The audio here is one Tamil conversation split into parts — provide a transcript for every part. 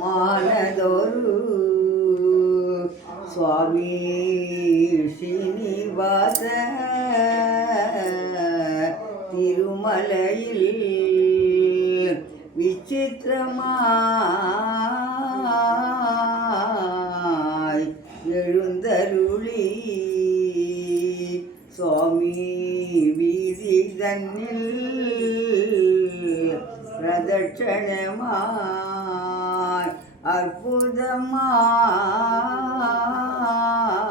மானதொரு சுவாமி ஸ்ரீனிவாச திருமலையில் விசித்திரமாய் எழுந்தருளி சுவாமி வீதி தன்னில் பிரதட்சணமாய்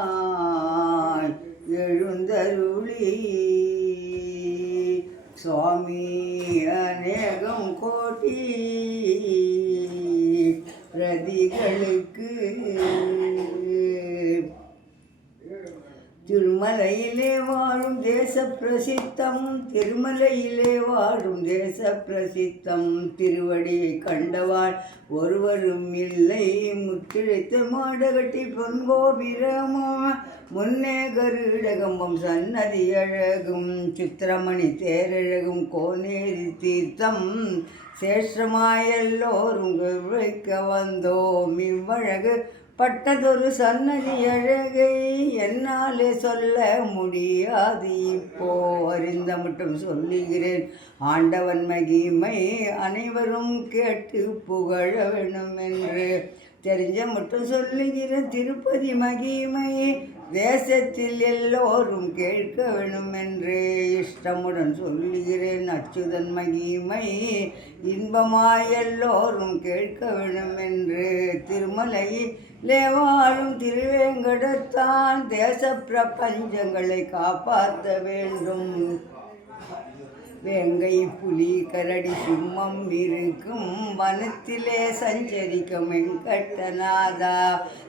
அற்புதமாய் எழுந்தருளி சுவாமி அநேகம் கோடி பிரதிகளுக்கு திருமலையிலே வாழும் தேச பிரசித்தம் திருமலையிலே வாழும் தேச பிரசித்தம் திருவடியை கண்டவாள் ஒருவரும் இல்லை முத்திழைத்த மாடகட்டி பொன்கோபிரமும் முன்னே கருடகம்பம் சன்னதி அழகும் சித்திரமணி தேரழகும் கோனேரி தீர்த்தம் சேஷமாயெல்லோரும் வைக்க வந்தோம் இவ்வழகு பட்டதொரு சன்னதி அழகை என்னாலே சொல்ல முடியாது இப்போ அறிந்த மட்டும் சொல்லுகிறேன் ஆண்டவன் மகிமை அனைவரும் கேட்டு புகழ வேணும் என்று தெரிஞ்ச மட்டும் சொல்லுகிறேன் திருப்பதி மகிமை தேசத்தில் எல்லோரும் கேட்க வேணும் என்று இஷ்டமுடன் சொல்லுகிறேன் அச்சுதன் மகிமை இன்பமாய் எல்லோரும் கேட்க வேணும் என்று திருமலையிலே வாழும் திருவேங்கடத்தான் தேச பிரபஞ்சங்களை காப்பாற்ற வேண்டும் வேங்கை புலி கரடி சிம்மம் இருக்கும் வனத்திலே சஞ்சரிக்கும் வெங்கட்டநாதா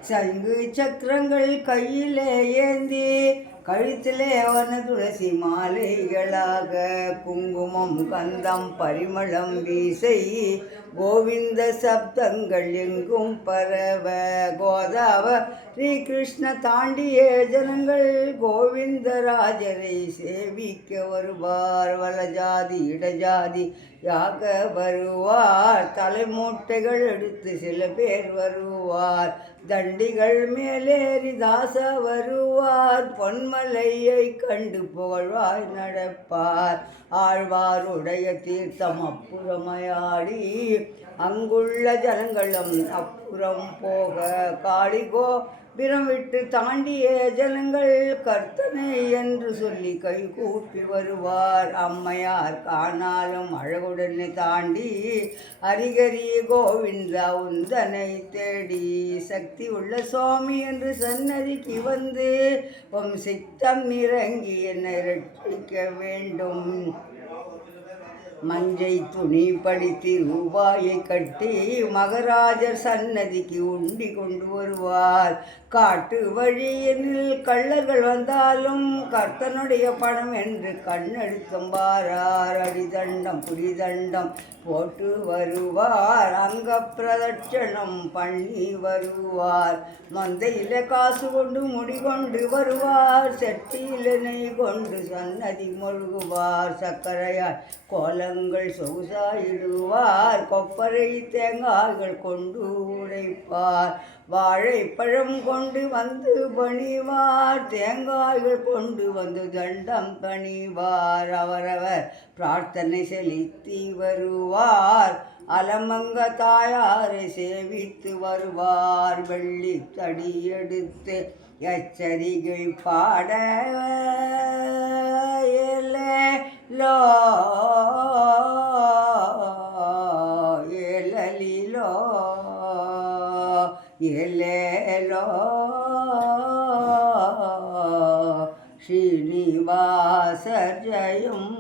சங்கு சக்கரங்கள் கையிலே ஏந்தி கழுத்திலே வன துளசி மாலைகளாக குங்குமம் கந்தம் பரிமளம் வீசை கோவிந்த சப்தங்கள் எங்கும் பரவ கோதாவரி கிருஷ்ண தாண்டிய ஜனங்கள் கோவிந்தராஜரை சேவிக்க வருவார் வலஜாதி இடஜாதி யாக வருவார் தலைமூட்டைகள் எடுத்து சில பேர் வருவார் தண்டிகள் மேலேறி தாச வருவார் பொன்மலையை கண்டு புகழ்வாய் நடப்பார் ஆழ்வாருடைய தீர்த்தம் அப்புறமையாடி அங்குள்ள ஜனங்களும் அப்புறம் போக காளிகோ பிறம் விட்டு தாண்டிய ஜனங்கள் கர்த்தனை என்று சொல்லி கை கூப்பி வருவார் அம்மையார் காணாலும் அழகுடனே தாண்டி ஹரிகரி கோவிந்தா உந்தனை தேடி சக்தி உள்ள சுவாமி என்று சன்னதிக்கு வந்து சித்தம் இறங்கி என்னை ரட்சிக்க வேண்டும் மஞ்சை துணி படித்து ரூபாயை கட்டி மகராஜர் சன்னதிக்கு உண்டி கொண்டு வருவார் காட்டு வழியினில் கள்ளர்கள் வந்தாலும் கர்த்தனுடைய பணம் என்று கண்ணெடுத்தம்பாரார் அடிதண்டம் புரிதண்டம் போட்டு வருவார் அங்க பிரதட்சணம் பண்ணி வருவார் மந்தையில் காசு கொண்டு முடிகொண்டு வருவார் செட்டியில் நெய் கொண்டு சன்னதி மொழுகுவார் சர்க்கரையால் கோலங்கள் சொகுசாயிடுவார் கொப்பரை தேங்காய்கள் கொண்டு உடைப்பார் வாழைப்பழம் கொண்டு வந்து பணிவார் தேங்காய்கள் கொண்டு வந்து தண்டம் பணிவார் அவரவர் பிரார்த்தனை செலுத்தி வருவார் அலமங்க தாயாரை சேவித்து வருவார் வெள்ளி தடி எடுத்து எச்சரிகை பாட லோ ஏலலிலோ ஏலேலோ ஸ்ரீனிவாச ஜயம்